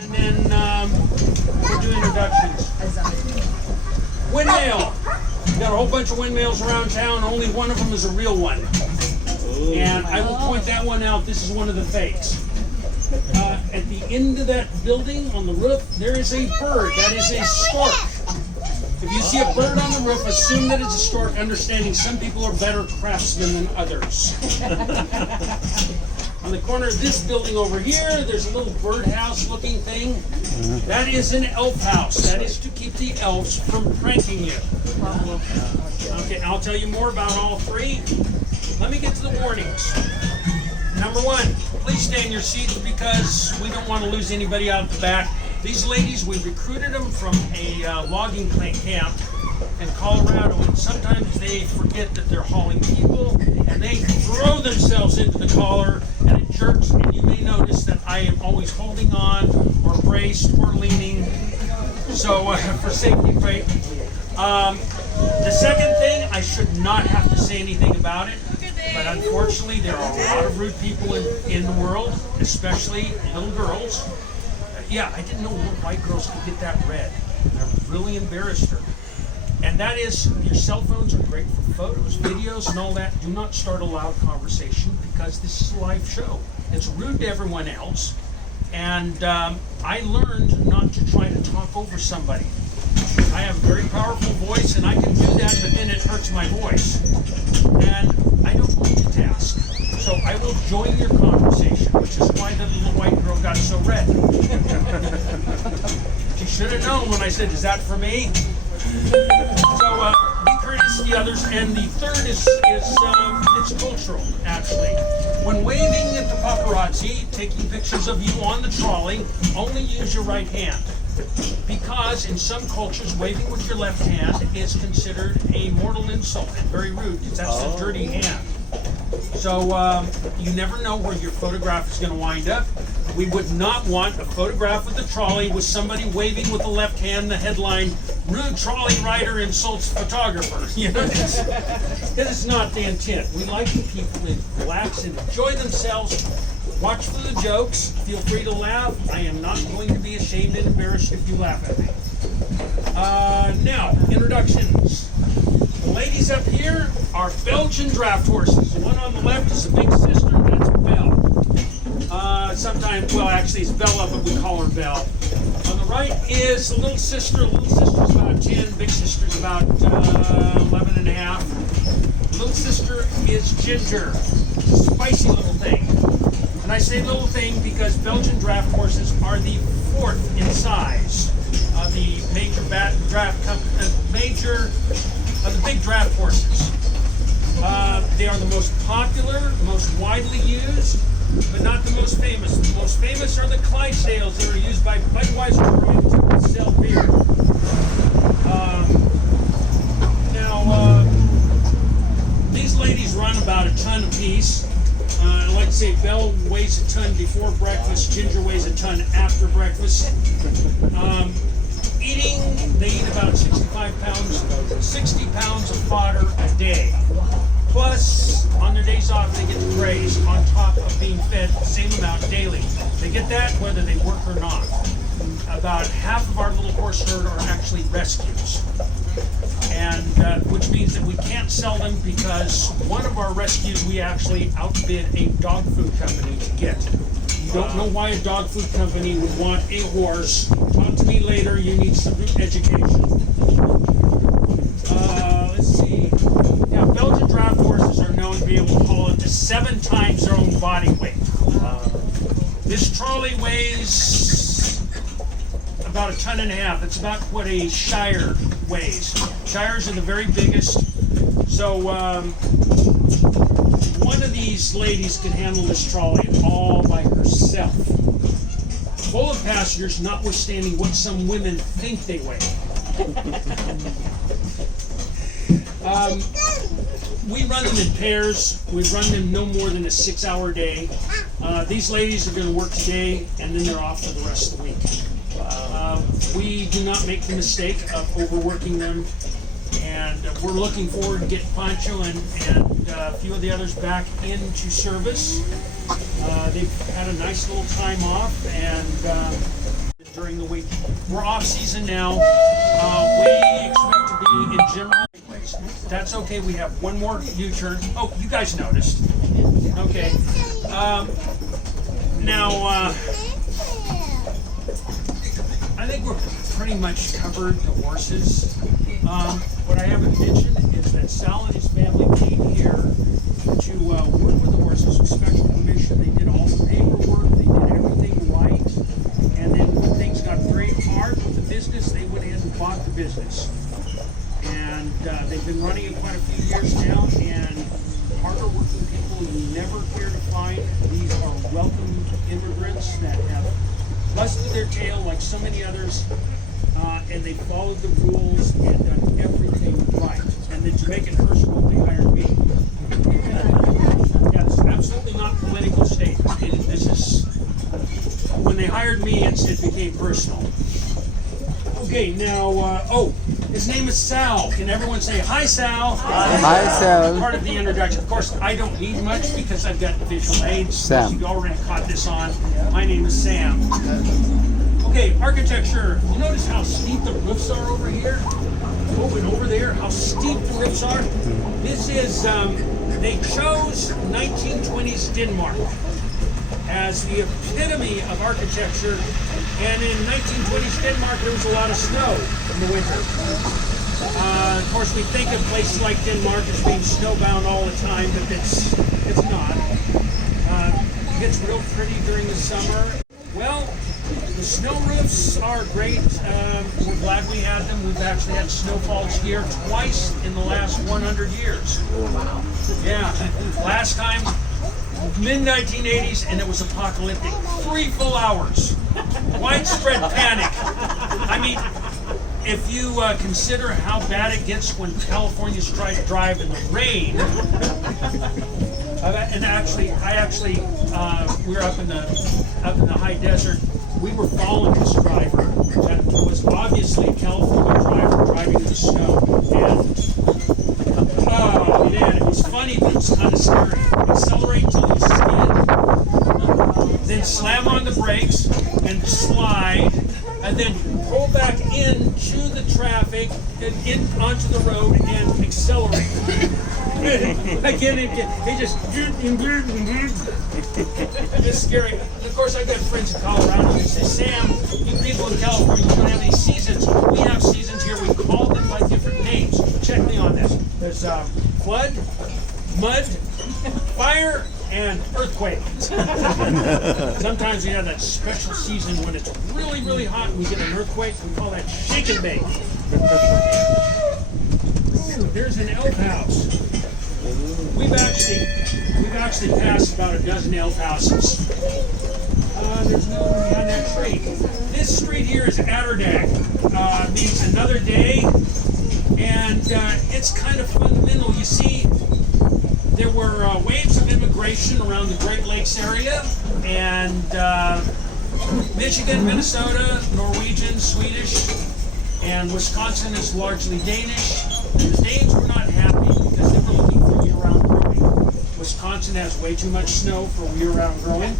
And then we'll do introductions. Windmill. We got a whole bunch of windmills around town. Only one of them is a real one. And I will point that one out. This is one of the fakes. At the end of that building on the roof, there is a bird. That is a stork. If you see a bird on the roof, assume that it's a stork, understanding some people are better craftsmen than others. On the corner of this building over here, there's a little birdhouse looking thing. That is an elf house. That is to keep the elves from pranking you. Okay, I'll tell you more about all three. Let me get to the warnings. Number one, please stay in your seats because we don't want to lose anybody out the back. These ladies, we recruited them from a logging camp in Colorado, and sometimes they forget that they're hauling people, and they throw themselves into the collar, and it jerks, and you may notice that I am always holding on, or braced, or leaning, so for safety, right? The second thing, I should not have to say anything about it, but unfortunately there are a lot of rude people in the world, especially little girls. Yeah, I didn't know little white girls could get that red. I really embarrassed her. And that is, your cell phones are great for photos, videos, and all that. Do not start a loud conversation because this is a live show. It's rude to everyone else. And I learned not to try to talk over somebody. I have a very powerful voice, and I can do that, but then it hurts my voice. And I don't multitask. So I will join your conversation, which is why the little white girl got so red. She should have known when I said, "Is that for me?" So be courteous to the others. And the third is it's cultural, actually. When waving at the paparazzi, taking pictures of you on the trolley, only use your right hand. Because in some cultures, waving with your left hand is considered a mortal insult and very rude, because that's a dirty hand. So you never know where your photograph is going to wind up. We would not want a photograph of the trolley with somebody waving with the left hand, the headline, "Rude trolley rider insults photographer." You know, it's not the intent. We like the people to relax and enjoy themselves. Watch for the jokes. Feel free to laugh. I am not going to be ashamed and embarrassed if you laugh at me. Now, introductions. The ladies up here are Belgian draft horses. The one on the left is the big sister, that's Belle. Sometimes, well, actually it's Bella, but we call her Belle. On the right is the little sister. Little sister's about 10, big sister's about 11 and a half. Little sister is Ginger, spicy little thing. And I say little thing because Belgian draft horses are the fourth in size of the major of the big draft horses. They are the most popular, most widely used, but not the most famous. The most famous are the Clydesdales that are used by Budweiser brewing to sell beer. Now, these ladies run about a ton apiece. I like to say Belle weighs a ton before breakfast, Ginger weighs a ton after breakfast. Eating, they eat about 60 pounds of fodder a day. Plus, on their days off, they get to graze on top of being fed the same amount daily. They get that whether they work or not. About half of our little horse herd are actually rescues. And which means that we can't sell them because one of our rescues we actually outbid a dog food company to get. You don't know why a dog food company would want a horse. Talk to me later, you need some education. Let's see. Now, Belgian draft horses are known to be able to haul up to 7 times their own body weight. This trolley weighs about 1.5 tons. It's about what a Shire weighs. Shires are the very biggest. So one of these ladies can handle this trolley all by herself. Full of passengers, notwithstanding what some women think they weigh. We run them in pairs. We run them no more than a 6-hour day. These ladies are going to work today, and then they're off for the rest of the week. We do not make the mistake of overworking them, and we're looking forward to getting Pancho and a few of the others back into service. They've had a nice little time off, and we're off season now. We expect to be in general. That's okay. We have one more U-turn. Oh, you guys noticed. Okay. Now, I think we're pretty much covered the horses. What I haven't mentioned is that Sal and his family came here to work with the horses with special permission. They did all the paperwork. They did everything right. And then when things got very hard with the business, they went ahead and bought the business. And they've been running it quite a few years now, and harder working people you never care to find. These are welcome immigrants that have busted their tail like so many others, and they followed the rules and done everything right. And then to make it personal, they hired me. Yeah, it's absolutely not political statement. This is, when they hired me, it became personal. Okay, now, his name is Sal. Can everyone say, hi, Sal? Hi, Sal. Part of the introduction. Of course, I don't need much because I've got visual aids. Sam. You already caught this on. My name is Sam. Okay, architecture. You notice how steep the roofs are over here? And over there, how steep the roofs are? This is, they chose 1920s Denmark as the epitome of architecture. And in 1920s Denmark, there was a lot of snow in the winter. Of course, we think of places like Denmark as being snowbound all the time, but it's not. It gets real pretty during the summer. Well, the snow roofs are great. We're glad we had them. We've actually had snowfalls here twice in the last 100 years. Yeah, last time, mid-1980s, and it was apocalyptic. 3 full hours. Widespread panic. I mean, if you consider how bad it gets when Californians try to drive in the rain, we're up in the high desert. We were following this driver that was obviously a California driver driving in the snow, and oh man, it was funny, but it was kind of scary. Accelerate until you skid, then slam on the brakes and slide, and then pull back into the traffic and in onto the road and accelerate. Again, he just it's scary. And of course, I got friends in Colorado who say, Sam, you people in California, you don't have any seasons. We have seasons here. We call them by different names. Check me on this. There's flood, mud, fire, and earthquake. Sometimes we have that special season when it's really, really hot and we get an earthquake. We call that shake and bake. There's an elf house. We've actually passed about a dozen elf houses. There's no one behind that tree. This street here is Atterdag. Means another day, and it's kind of fundamental. You see, there were waves of immigration around the Great Lakes area, and Michigan, Minnesota, Norwegian, Swedish, and Wisconsin is largely Danish. The Danes were not happy because they were looking for year-round growing. Wisconsin has way too much snow for year-round growing.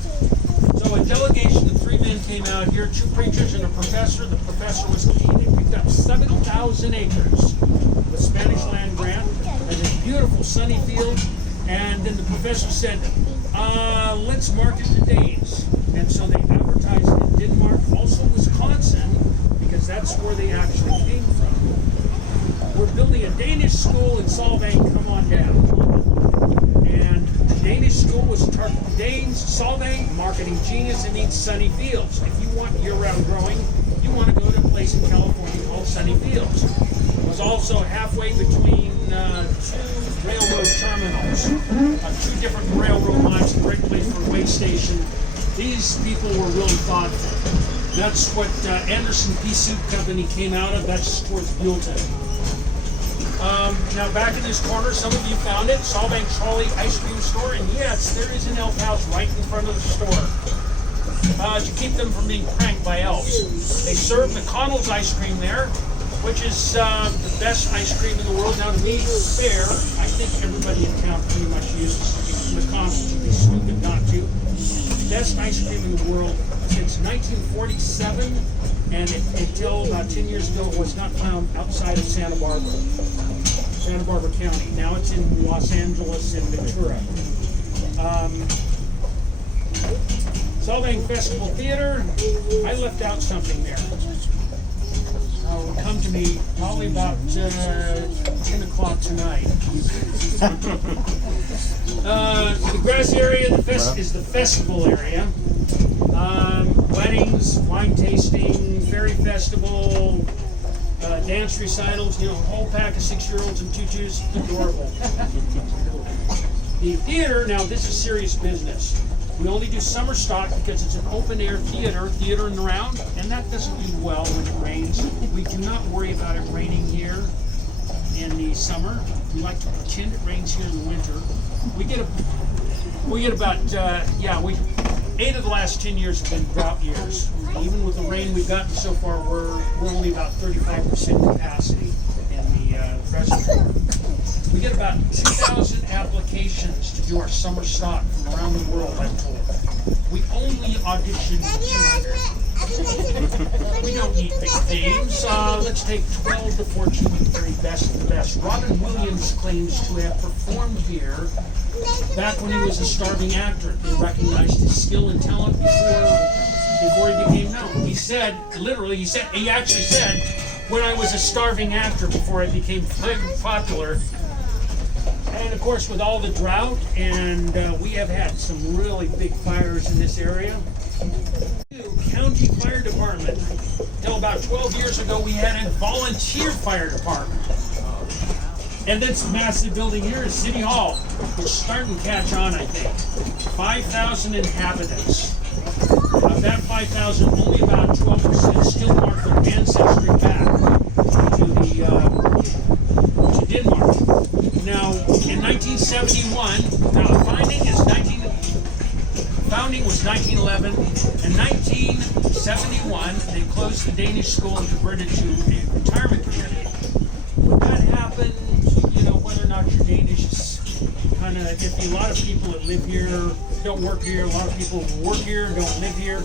So a delegation of 3 men came out here, 2 preachers and a professor. The professor was key. They picked up 7,000 acres with Spanish land grant and a beautiful sunny field. And then the professor said, let's market to Danes. And so they advertised in Denmark, also Wisconsin, because that's where they actually came from. We're building a Danish school in Solvang, come on down. And the Danish school was targeted Danes, Solvang, marketing genius, it means sunny fields. If you want year-round growing, you want to go to a place in California called Sunny Fields. It was also halfway between 2 railroad terminals, 2 different railroad lines, a great place for a way station. These people were really thoughtful. That's what Anderson Pea Soup Company came out of. That's towards Buellton. Now back in this corner, some of you found it, Solvang Trolley ice cream store, and yes, there is an elf house right in front of the store to keep them from being pranked by elves. They serve McConnell's ice cream there, which is the best ice cream in the world. Now to be fair, I think everybody in town pretty much uses McConnell's. You'd be stupid not to. best ice cream in the world since 1947, and until about 10 years ago, it was not found outside of Santa Barbara County. Now it's in Los Angeles and Ventura. Solvang Festival Theater, I left out something there. Will come to me probably about 10 o'clock tonight. The grass area is the festival area. Weddings, wine tasting, fairy festival, dance recitals, a whole pack of 6-year-olds and tutus. Adorable. The theater, now this is serious business. We only do summer stock because it's an open air theater in the round, and that doesn't do well when it rains. We do not worry about it raining here in the summer. We like to pretend it rains here in the winter. We get about 8 of the last 10 years have been drought years. Even with the rain we've gotten so far, we're only about 35% capacity in the reservoir. We get about 2,000 applications to do our summer stock from around the world, I'm told. We only audition 200. We don't need big themes. Let's take 12 to 14 of the very best of the best. Robin Williams claims to have performed here back when he was a starving actor. They recognized his skill and talent before he became known. He actually said, when I was a starving actor before I became popular. And of course, with all the drought, and we have had some really big fires in this area. County Fire Department. Until about 12 years ago, we had a volunteer fire department. And this massive building here is City Hall, which is starting to catch on, I think. 5,000 inhabitants. Of that 5,000, only about 12% still mark their ancestry back to Denmark. Now, in 1971, the founding was 1911. In 1971, they closed the Danish school and converted to a retirement community. When that happened, whether or not you're Danish is kind of iffy. A lot of people that live here don't work here. A lot of people work here don't live here.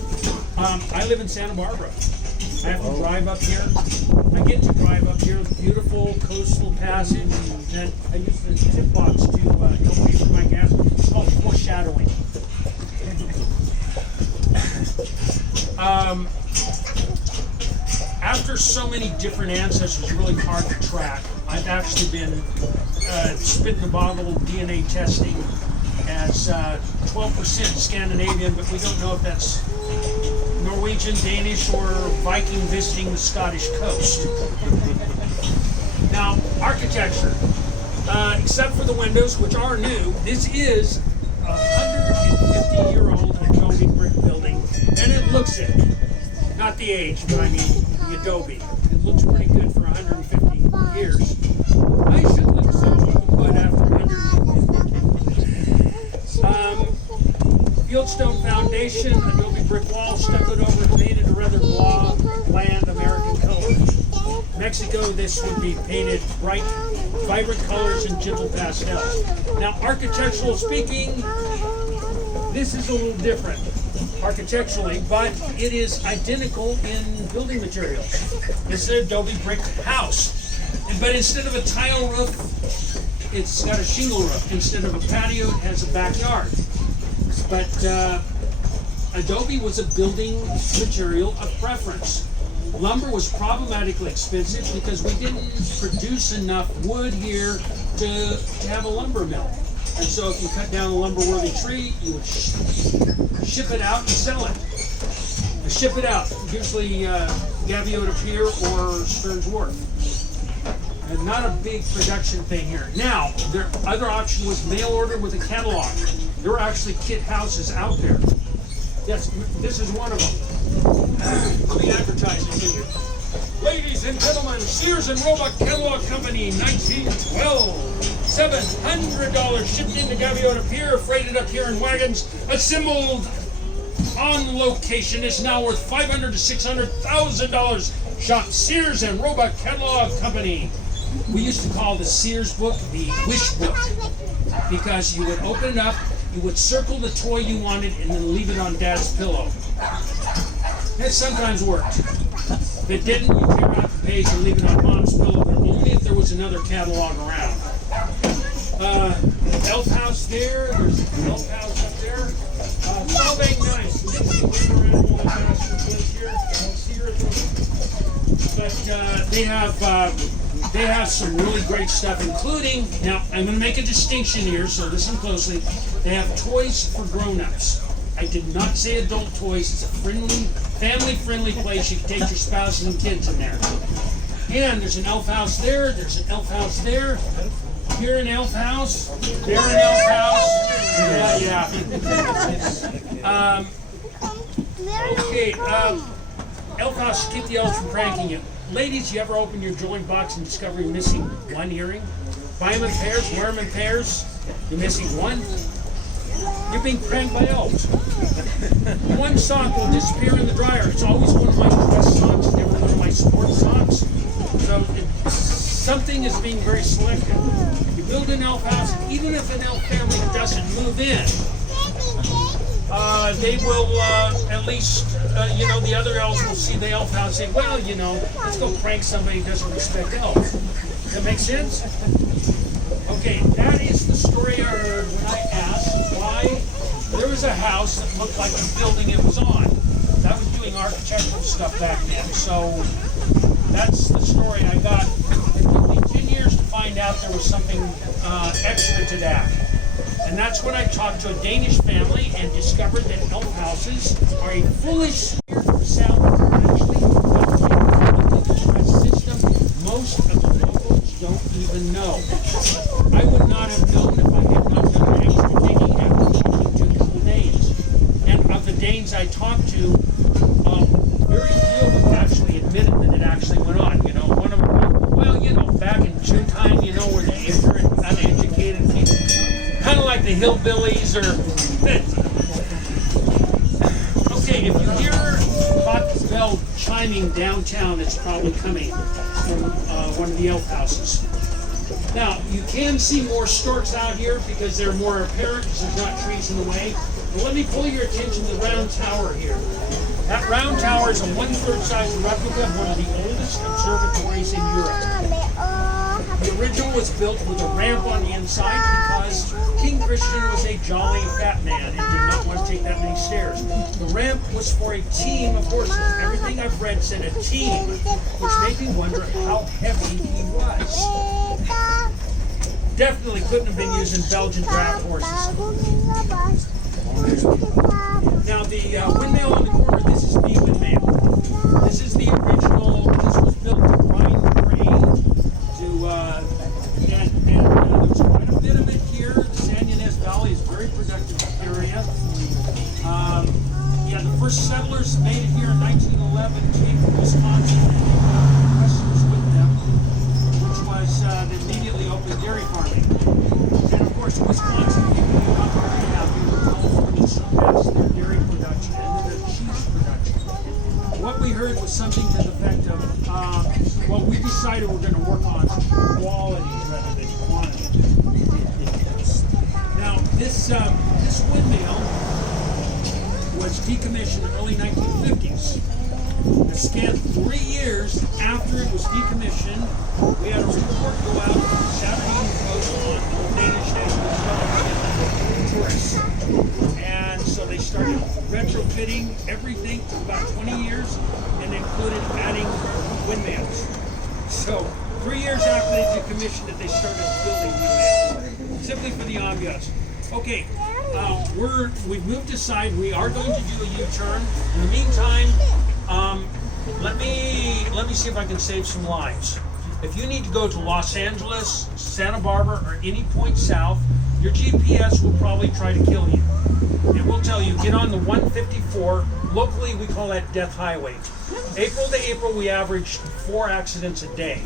I live in Santa Barbara. I have to drive up here. I get to drive up here, beautiful coastal passage that I use the tip box to help pay for my gas. It's called foreshadowing. After so many different ancestors, really hard to track. I've actually been spit in the bottle DNA testing as 12% Scandinavian, but we don't know if that's Norwegian, Danish, or Viking visiting the Scottish coast. Now, architecture. Except for the windows, which are new, this is a 150-year-old adobe brick building, and it looks it. Not the age, but I mean the adobe. It looks pretty good for 150 years. I should look so good after 150. Fieldstone foundation, adobe brick wall, stuccoed over and painted a rather bland American color. Mexico, this would be painted bright, vibrant colors and gentle pastels. Now, architectural speaking, this is a little different architecturally, but it is identical in building materials. This is an adobe brick house, but instead of a tile roof, it's got a shingle roof. Instead of a patio, it has a backyard. But adobe was a building material of preference. Lumber was problematically expensive because we didn't produce enough wood here to have a lumber mill. And so if you cut down a lumber-worthy tree, you would ship it out and sell it. Ship it out, usually Gaviota Pier or Stearns Wharf. And not a big production thing here. Now, their other option was mail order with a catalog. There were actually kit houses out there. Yes, this is one of them. Let me advertise it to you. Ladies and gentlemen, Sears and Roebuck Catalog Company, 1912. $700 shipped into Gaviota Pier, freighted up here in wagons, assembled on location, is now worth $500,000 to $600,000. Shop Sears and Roebuck Catalog Company. We used to call the Sears book the wish book because you would open it up You would circle the toy you wanted and then leave it on Dad's pillow. That sometimes worked. If it didn't, you tear out the page and leave it on Mom's pillow, but only if there was another catalog around. Elf house there. There's an elf house up there. Solvang nice. This is the winter animal elf house that lives here. You don't see her at the But they have some really great stuff, including, now I'm going to make a distinction here, so listen closely. They have toys for grown-ups. I did not say adult toys. It's a friendly, family-friendly place. You can take your spouses and kids in there. And there's an elf house there. There's an elf house there. Here an elf house. There an elf house. Yeah. Okay. Elf house to keep the elves from pranking you. Ladies, you ever open your joint box and discover you're missing one earring? Buy them in pairs, wear them in pairs. You're missing one. You're being pranked by elves. One sock will disappear in the dryer. It's always one of my best socks, never one of my sports socks. So something is being very selective. You build an elf house, and even if an elf family doesn't move in, they will at least, the other elves will see the elf house and say, well, let's go prank somebody who doesn't respect elves. Does that make sense? Okay, that is the story I heard when I asked why there was a house that looked like the building it was on. I was doing architectural stuff back then, so that's the story I got. It took me 10 years to find out there was something extra to that. And that's when I talked to a Danish family and discovered that elf houses are a foolish sound actually the stress system. Most of the locals don't even know. I would not have known if I had not done the extra digging after talking to a couple Danes. And of the Danes I talked to, very few of them actually admitted that it actually went on. One of them went, well, back in June time, where the ignorant, uneducated people, kind of like the hillbillies or... Okay, if you hear Hot Bell chiming downtown, it's probably coming from one of the elf houses. Now, you can see more storks out here because they're more apparent because there's not trees in the way. But let me pull your attention to the round tower here. That round tower is a 1/3 size replica of one of the oldest observatories in Europe. The original was built with a ramp on the inside because King Christian was a jolly fat man and did not want to take that many stairs. The ramp was for a team of horses. Everything I've read said a team, which made me wonder how heavy he was. Definitely couldn't have been using Belgian draft horses. Now the windmill on the corner, this is the windmill. This is the original, this was built to grind grain to, and there's quite a bit of it here. The San Ynez Valley is a very productive area. The first settlers made it here in 1911, came from Wisconsin and customers with them, which was they immediately opened dairy farming. And of course, Wisconsin people were not very happy with California surpassed their dairy production and then their cheese production. What we heard was something to the effect of, we decided we're going to work on quality rather than quantity. Now, this windmill was decommissioned in the early 1950s. A scant 3 years after it was decommissioned, we had a report go out on Saturday Evening Post on the Danish national tourists. And so they started retrofitting everything. Took about 20 years and included adding windmills. So 3 years after they decommissioned it, they started building windmills, simply for the ambiance. Okay, we've moved aside. We are going to do a U-turn. In the meantime, let me see if I can save some lives. If you need to go to Los Angeles, Santa Barbara, or any point south, your GPS will probably try to kill you. It will tell you, get on the 154. Locally, we call that Death Highway. April to April, we averaged 4 accidents a day.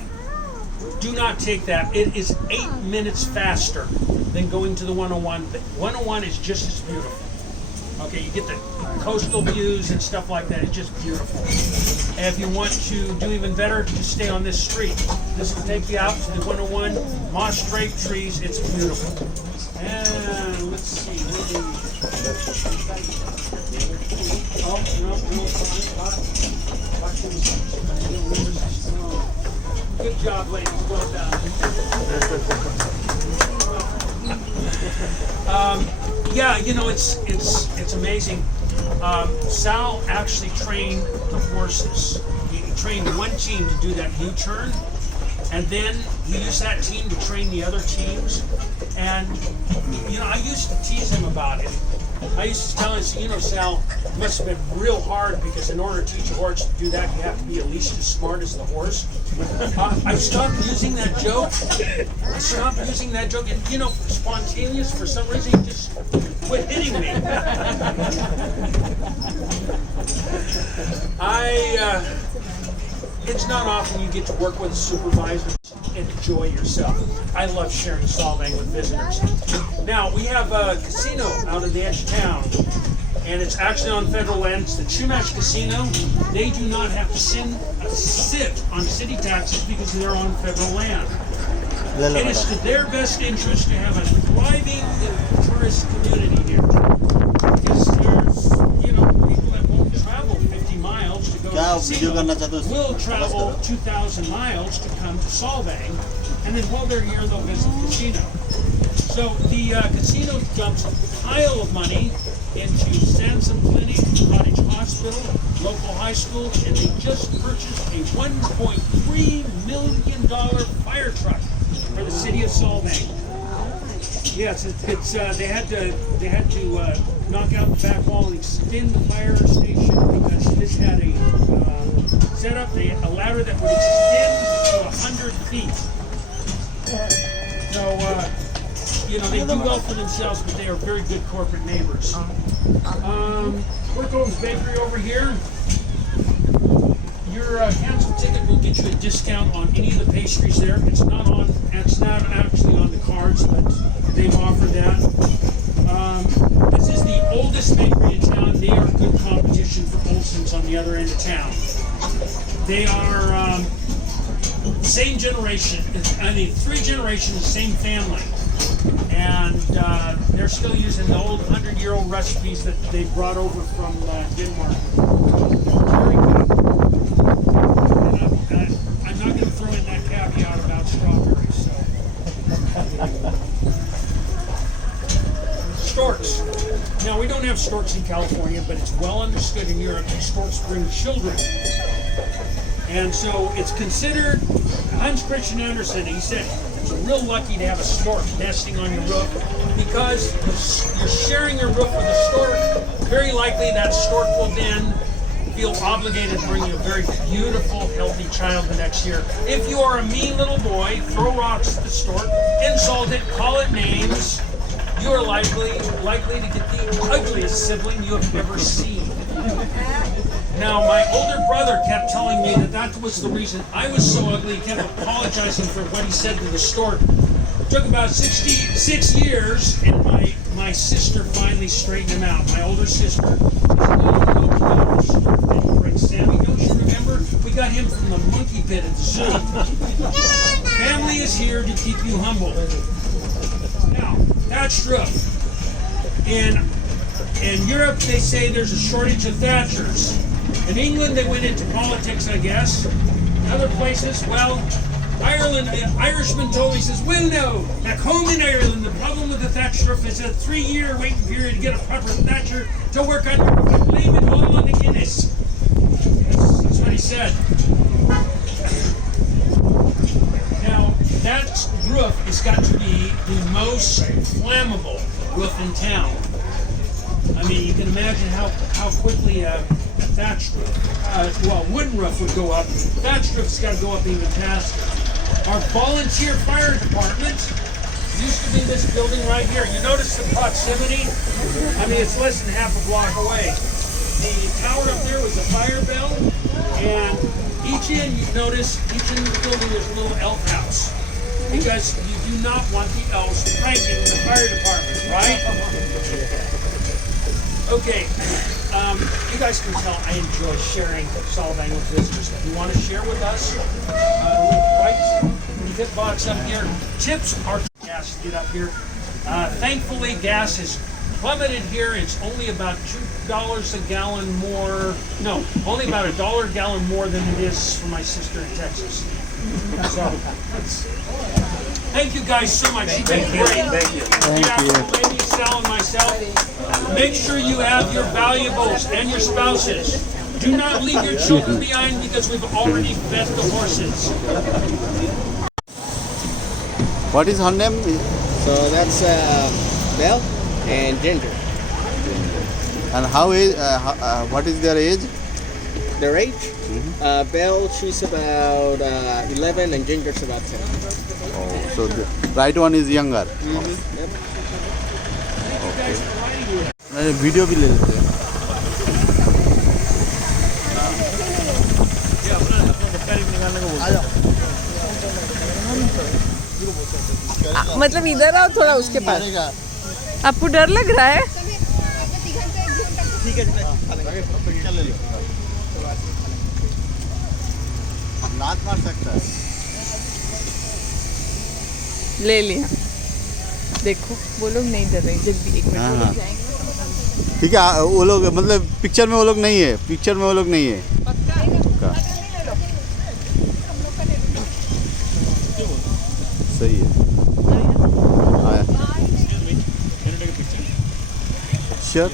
Do not take that. It is 8 minutes faster than going to the 101. The 101 is just as beautiful. Okay, you get the coastal views and stuff like that. It's just beautiful. And if you want to do even better, just stay on this street. This will take you out to the 101, moss draped trees. It's beautiful. And let's see. Oh, no, good job, ladies. Well done. Yeah, you know, it's amazing. Sal actually trained the horses. He trained one team to do that U-turn, and then he used that team to train the other teams. And, you know, I used to tease him about it. I used to tell him, you know, Sal, it must have been real hard because in order to teach a horse to do that, you have to be at least as smart as the horse. I stopped using that joke. And, you know, spontaneous, for some reason, he just quit hitting me. It's not often you get to work with a supervisor and enjoy yourself. I love sharing Solvang with visitors. Now, we have a casino out of the edge of town, and it's actually on federal land. It's the Chumash Casino. They do not have to sit on city taxes because they're on federal land. It is to their best interest to have a thriving tourist community here. Because there's, you know, people that won't travel 50 miles to go to the casino will travel 2,000 miles to come to Solvang, and then while they're here, they'll visit the casino. So the casino dumps a pile of money into Sansom Clinic, Cottage Hospital, local high school, and they just purchased a $1.3 million fire truck for the city of Solvang. Yes, they had to knock out the back wall and extend the fire station because this had a setup, a ladder that would extend to 100 feet. So, you know, they do well for themselves, but they are very good corporate neighbors. Burko's Bakery over here. Your cancel ticket will get you a discount on any of the pastries there. It's not actually on the cards, but they've offered that. This is the oldest bakery in town. They are good competition for Olsen's on the other end of town. They are same generation. I mean, 3 generations, same family. And they're still using the old 100-year-old recipes that they brought over from Denmark. Very good. And I'm not going to throw in that caveat about strawberries. So. Storks. Now, we don't have storks in California, but it's well understood in Europe that storks bring children. And so it's considered, Hans Christian Andersen, he said, it's real lucky to have a stork nesting on your roof because you're sharing your roof with a stork. Very likely that stork will then feel obligated to bring you a very beautiful, healthy child the next year. If you are a mean little boy, throw rocks at the stork, insult it, call it names, you are likely to get the ugliest sibling you have ever seen. Now, my older brother kept telling me that was the reason I was so ugly. He kept apologizing for what he said to the stork. It took about 66 years, and my sister finally straightened him out. My older sister. Sammy, don't you remember? We got him from the monkey pit at the zoo. Family is here to keep you humble. Now, thatched roof. In Europe, they say there's a shortage of thatchers. In England, they went into politics, I guess. In other places, well, Ireland, Irishman told me, he says, well, no, back home in Ireland, the problem with the thatched roof is a 3-year waiting period to get a proper thatcher to work on your roof. I blame it all on the Guinness. That's what he said. Now, that roof has got to be the most flammable roof in town. I mean, you can imagine how quickly a thatched roof, wooden roof would go up. Thatched roof's got to go up even faster. Our volunteer fire department used to be this building right here. You notice the proximity? I mean, it's less than half a block away. The tower up there was a fire bell, and each end the building is a little elf house. Because you do not want the elves pranking the fire department, right? Okay, you guys can tell I enjoy sharing Solvang with visitors. If you want to share with us, right tip box up here. Tips are gas to get up here. Thankfully, gas has plummeted here. It's only about $2 a gallon more. No, only about $1 a gallon more than it is for my sister in Texas. So, thank you guys so much. You've been great. Thank you. Lady, Sal, and myself. Make sure you have your valuables and your spouses. Do not leave your children behind because we've already fed the horses. What is her name? So that's Belle and Ginger. And what is their age? Their age? Belle, she's about 11 and Ginger's about 10. Oh, so the right one is younger. Yep. Video भी ले लेते हैं. मतलब इधर आओ थोड़ा उसके पास. आपको डर लग रहा है? लात मार सकता है. ले लिया. देखो वो लोग नहीं डर रहे. जल्दी 1 मिनट में जाएंगे. ठीक है, वो लोग मतलब पिक्चर में वो लोग नहीं है. पिक्चर में वो लोग नहीं है. पक्का. सही है. Sure.